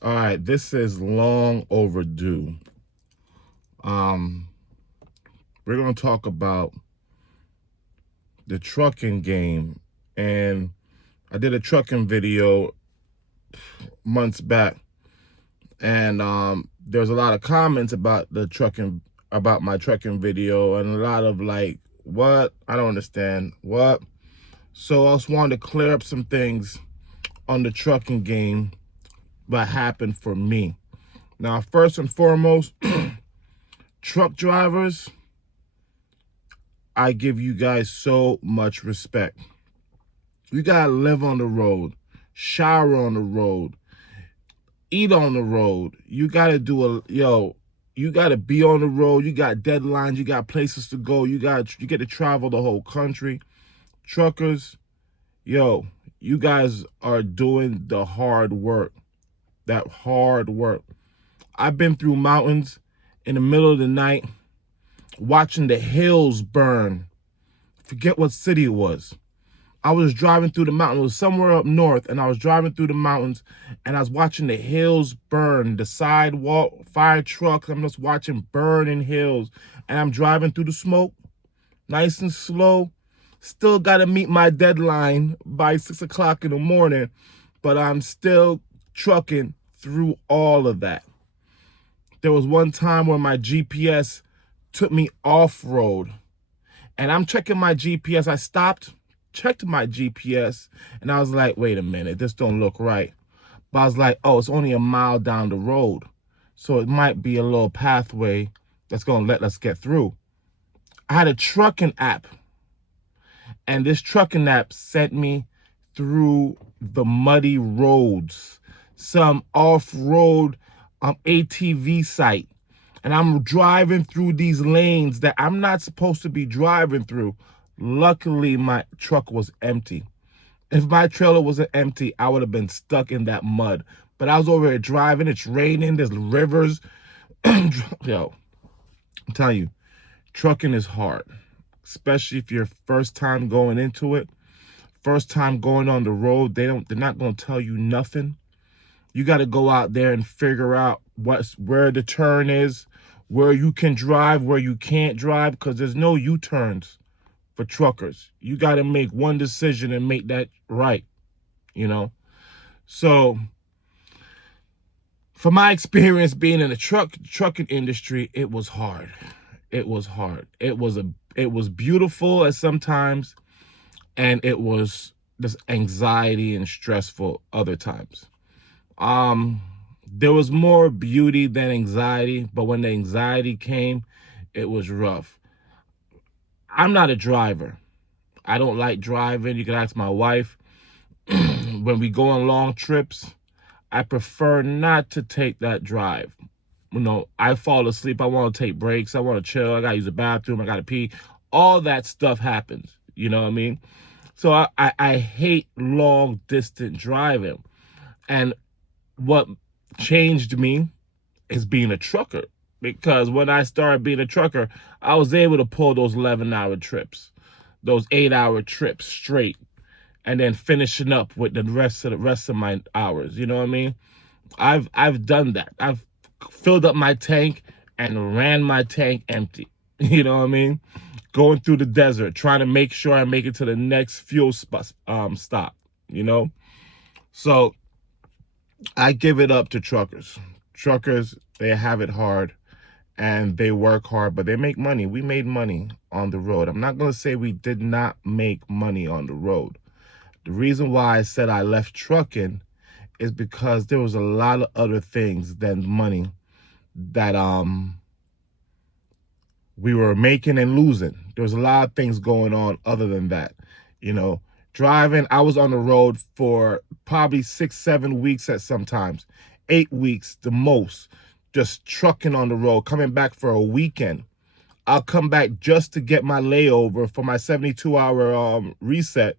All right, this is long overdue. Um, we're gonna talk about the trucking game, and I did a trucking video months back, and there's a lot of comments about about my trucking video, and a lot of like, what? I don't understand. What? So I just wanted to clear up some things on the trucking game that happened for me. Now, first and foremost, truck drivers, I give you guys so much respect. You gotta live on the road, shower on the road, eat on the road. You gotta you gotta be on the road. You got deadlines, you got places to go, you get to travel the whole country. Truckers, yo, you guys are doing the hard work. That hard work. I've been through mountains in the middle of the night, watching the hills burn. Forget what city it was. I was driving through the mountains. It was somewhere up north, and I was driving through the mountains, and I was watching the hills burn, the sidewalk, fire trucks. I'm just watching burning hills, and I'm driving through the smoke, nice and slow. Still got to meet my deadline by 6 o'clock in the morning, but I'm still trucking through all of that. There was one time where my GPS took me off-road, and I'm checking my GPS. I stopped, checked my GPS, and I was like, wait a minute, this don't look right. But I was like, oh, it's only a mile down the road, so it might be a little pathway that's going to let us get through. I had a trucking app, and this trucking app sent me through the muddy roads, some off-road ATV site. And I'm driving through these lanes that I'm not supposed to be driving through. Luckily, my truck was empty. If my trailer wasn't empty, I would have been stuck in that mud. But I was over here driving. It's raining. There's rivers. Yo, I'm telling you, trucking is hard, especially if you're first time going into it. First time going on the road, they're not going to tell you nothing. You got to go out there and figure out where the turn is, where you can drive, where you can't drive, because there's no U-turns for truckers. You got to make one decision and make that right, you know? So, from my experience being in the trucking industry, it was hard. It was hard. It was beautiful at sometimes, and it was just anxiety and stressful other times. There was more beauty than anxiety, but when the anxiety came, it was rough. I'm not a driver. I don't like driving. You can ask my wife. When we go on long trips, I prefer not to take that drive. You know, I fall asleep. I want to take breaks. I want to chill. I got to use the bathroom. I got to pee. All that stuff happens. You know what I mean? So I hate long distance driving. And what changed me is being a trucker, because when I started being a trucker, I was able to pull those 11-hour trips, those 8-hour trips straight, and then finishing up with the rest of my hours. You know what I mean? I've done that. I've filled up my tank and ran my tank empty. You know what I mean? Going through the desert, trying to make sure I make it to the next fuel stop. You know, so I give it up to truckers. Truckers, they have it hard and they work hard, but they make money. We made money on the road. I'm not going to say we did not make money on the road. The reason why I said I left trucking is because there was a lot of other things than money that we were making and losing. There was a lot of things going on other than that. You know, driving, I was on the road for probably 6-7 weeks at sometimes, 8 weeks the most, just trucking on the road, coming back for a weekend. I'll come back just to get my layover for my 72-hour reset,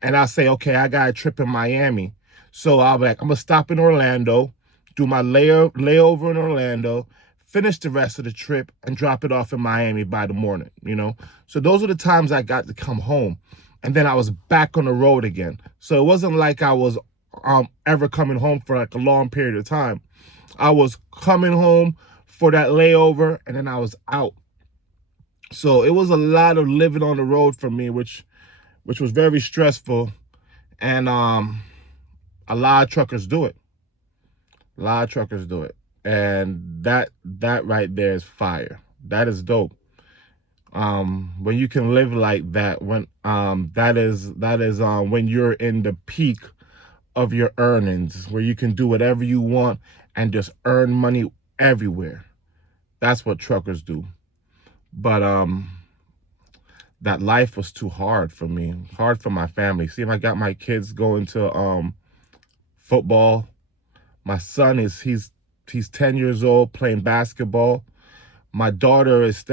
and I'll say, okay, I got a trip in Miami. So I'll be like, I'm going to stop in Orlando, do my layover in Orlando, finish the rest of the trip, and drop it off in Miami by the morning, you know? So those are the times I got to come home. And then I was back on the road again. So it wasn't like I was ever coming home for like a long period of time. I was coming home for that layover, and then I was out. So it was a lot of living on the road for me, which was very stressful. And a lot of truckers do it. A lot of truckers do it. And that right there is fire. That is dope. When you can live like that, when that is when you're in the peak of your earnings, where you can do whatever you want and just earn money everywhere. That's what truckers do. But that life was too hard for me, hard for my family. See, I got my kids going to football. My son he's 10 years old playing basketball. My daughter is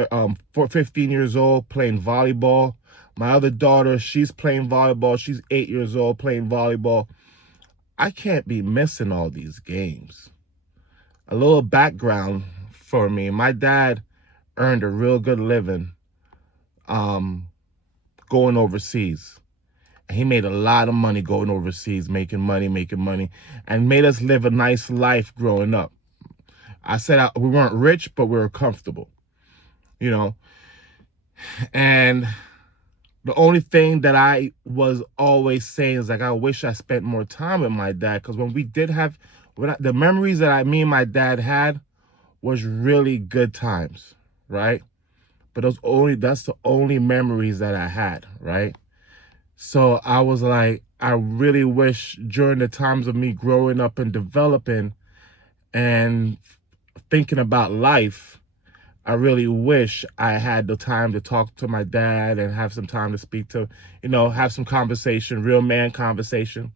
15 years old playing volleyball. My other daughter, she's playing volleyball. She's 8 years old playing volleyball. I can't be missing all these games. A little background for me. My dad earned a real good living going overseas. He made a lot of money going overseas, making money, and made us live a nice life growing up. I said we weren't rich, but we were comfortable, you know. And the only thing that I was always saying is like, I wish I spent more time with my dad, because when we did have, the memories that me and my dad had was really good times, right? But that's the only memories that I had, right? So I was like, I really wish during the times of me growing up and developing and thinking about life, I really wish I had the time to talk to my dad and have some time to speak to, have some conversation, real man conversation.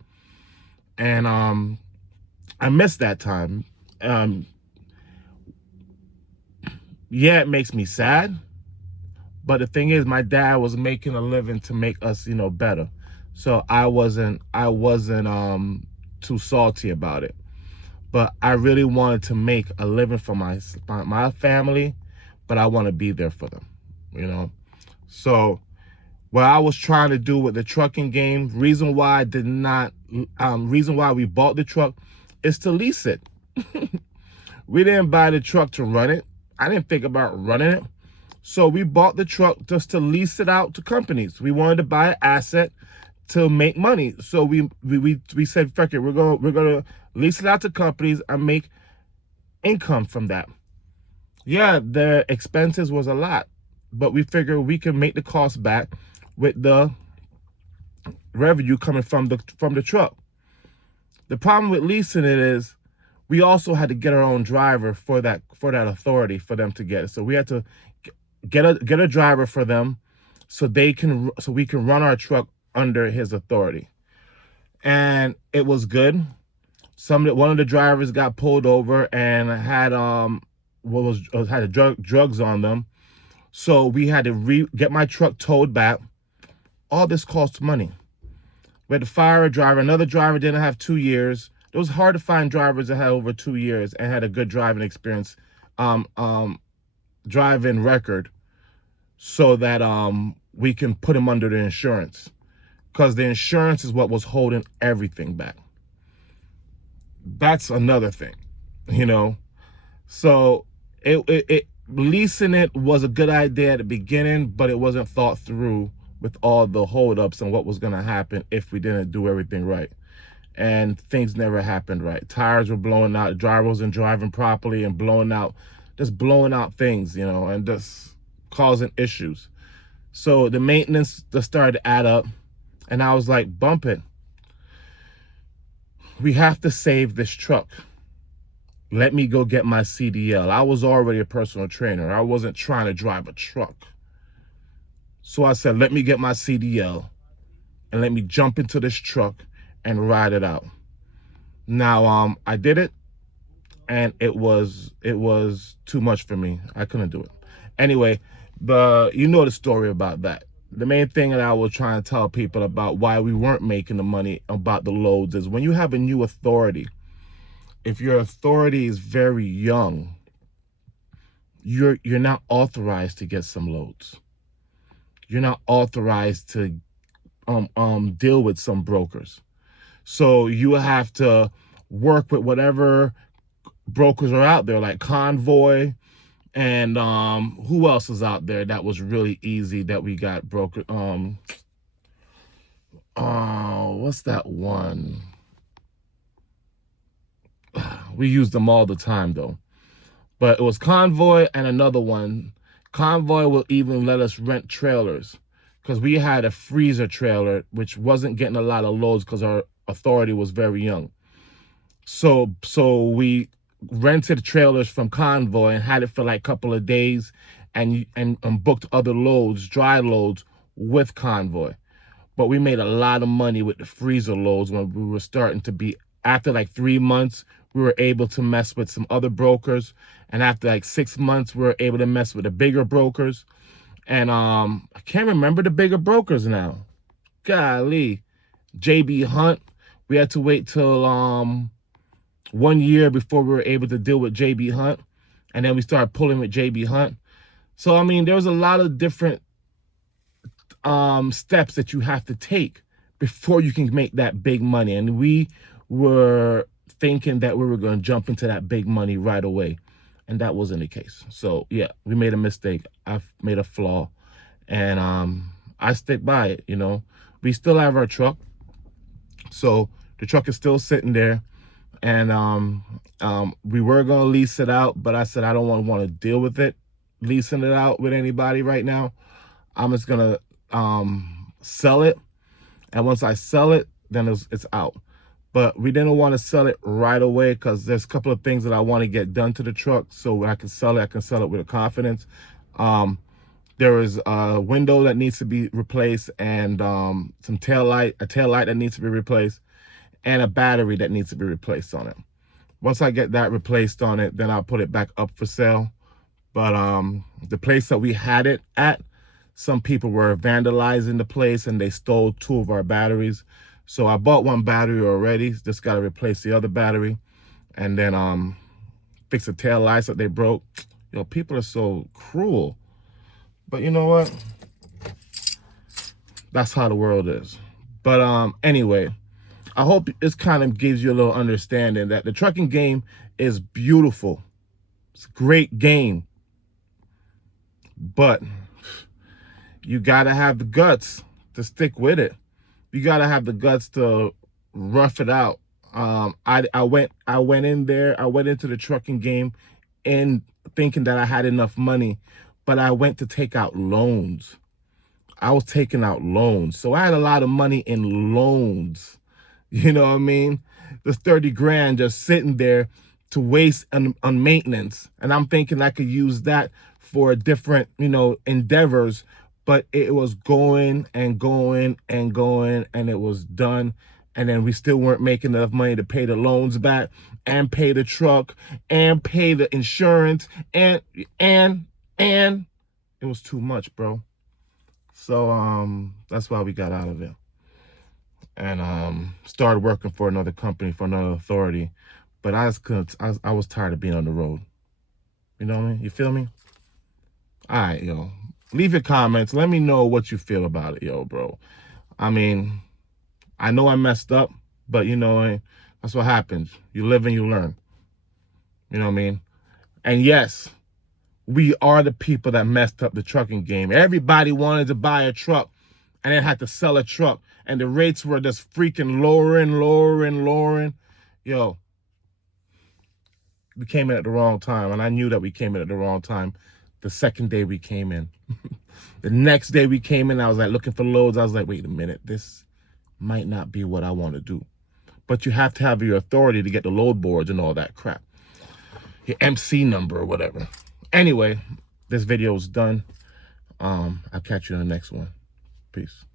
And I miss that time. Yeah, it makes me sad. But the thing is, my dad was making a living to make us, better. So I wasn't too salty about it. But I really wanted to make a living for my family, but I want to be there for them, So what I was trying to do with the trucking game, reason why we bought the truck is to lease it. We didn't buy the truck to run it. I didn't think about running it. So we bought the truck just to lease it out to companies. We wanted to buy an asset to make money. So we said, fuck it, we're gonna lease it out to companies and make income from that. Yeah, the expenses was a lot, but we figured we can make the cost back with the revenue coming from the truck. The problem with leasing it is we also had to get our own driver for that authority for them to get it. So we had to get a driver for them so we can run our truck under his authority. And it was good. One of the drivers got pulled over and had drugs on them. So we had to get my truck towed back. All this costs money. We had to fire a driver. Another driver didn't have 2 years. It was hard to find drivers that had over 2 years and had a good driving experience, driving record, so that we can put them under the insurance, because the insurance is what was holding everything back. That's another thing, So leasing it was a good idea at the beginning, but it wasn't thought through with all the holdups and what was going to happen if we didn't do everything right. And things never happened right. Tires were blowing out. The driver wasn't driving properly and blowing out things, and just causing issues. So the maintenance just started to add up, and I was like, bump it. We have to save this truck. Let me go get my CDL. I was already a personal trainer. I wasn't trying to drive a truck. So I said, let me get my CDL and let me jump into this truck and ride it out. Now, I did it, and it was too much for me. I couldn't do it. Anyway, the story about that. The main thing that I was trying to tell people about why we weren't making the money about the loads is when you have a new authority, if your authority is very young, you're not authorized to get some loads. You're not authorized to deal with some brokers. So you have to work with whatever brokers are out there, like Convoy, and who else is out there that was really easy that we got broker? What's that one? We use them all the time though. But it was Convoy and another one. Convoy will even let us rent trailers, because we had a freezer trailer which wasn't getting a lot of loads because our authority was very young. So we rented trailers from Convoy and had it for like a couple of days, and booked other loads, dry loads, with Convoy. But we made a lot of money with the freezer loads when we were starting to be, after like 3 months, we were able to mess with some other brokers. And after like 6 months, we were able to mess with the bigger brokers. And I can't remember the bigger brokers now. Golly. JB Hunt. We had to wait till 1 year before we were able to deal with JB Hunt. And then we started pulling with JB Hunt. So, I mean, there was a lot of different steps that you have to take before you can make that big money. And we were thinking that we were going to jump into that big money right away, and that wasn't the case. So yeah, we made a mistake. I've made a flaw, and I stick by it. You know, we still have our truck, so the truck is still sitting there, and we were going to lease it out, but I said I don't want to deal with it, leasing it out with anybody right now. I'm just gonna sell it, and once I sell it, then it's out. But we didn't want to sell it right away because there's a couple of things that I want to get done to the truck, so when I can sell it with confidence. There is a window that needs to be replaced, and a tail light that needs to be replaced, and a battery that needs to be replaced on it. Once I get that replaced on it, then I'll put it back up for sale. But the place that we had it at, some people were vandalizing the place and they stole 2 of our batteries. So I bought 1 battery already, just got to replace the other battery, and then fix the tail lights that they broke. Yo, people are so cruel. But you know what? That's how the world is. But anyway, I hope this kind of gives you a little understanding that the trucking game is beautiful. It's a great game. But you gotta have the guts to stick with it. You gotta have the guts to rough it out. I went in there. I went into the trucking game and thinking that I had enough money, but I went to take out loans. I was taking out loans, so I had a lot of money in loans. You know what I mean? There's 30 grand just sitting there to waste on maintenance. And I'm thinking I could use that for different, endeavors. But it was going and going and going, and it was done. And then we still weren't making enough money to pay the loans back, and pay the truck, and pay the insurance, and it was too much, bro. So that's why we got out of it. And started working for another company, for another authority. But I was tired of being on the road. You know what I mean? You feel me? All right, yo. Leave your comments. Let me know what you feel about it, yo, bro. I mean, I know I messed up, but that's what happens. You live and you learn. You know what I mean? And yes, we are the people that messed up the trucking game. Everybody wanted to buy a truck and then had to sell a truck, and the rates were just freaking lowering. Yo, we came in at the wrong time, and I knew that we came in at the wrong time the second day we came in. The next day we came in, I was like looking for loads. I was like, wait a minute, this might not be what I want to do. But you have to have your authority to get the load boards and all that crap. Your MC number or whatever. Anyway, this video is done. I'll catch you in the next one. Peace.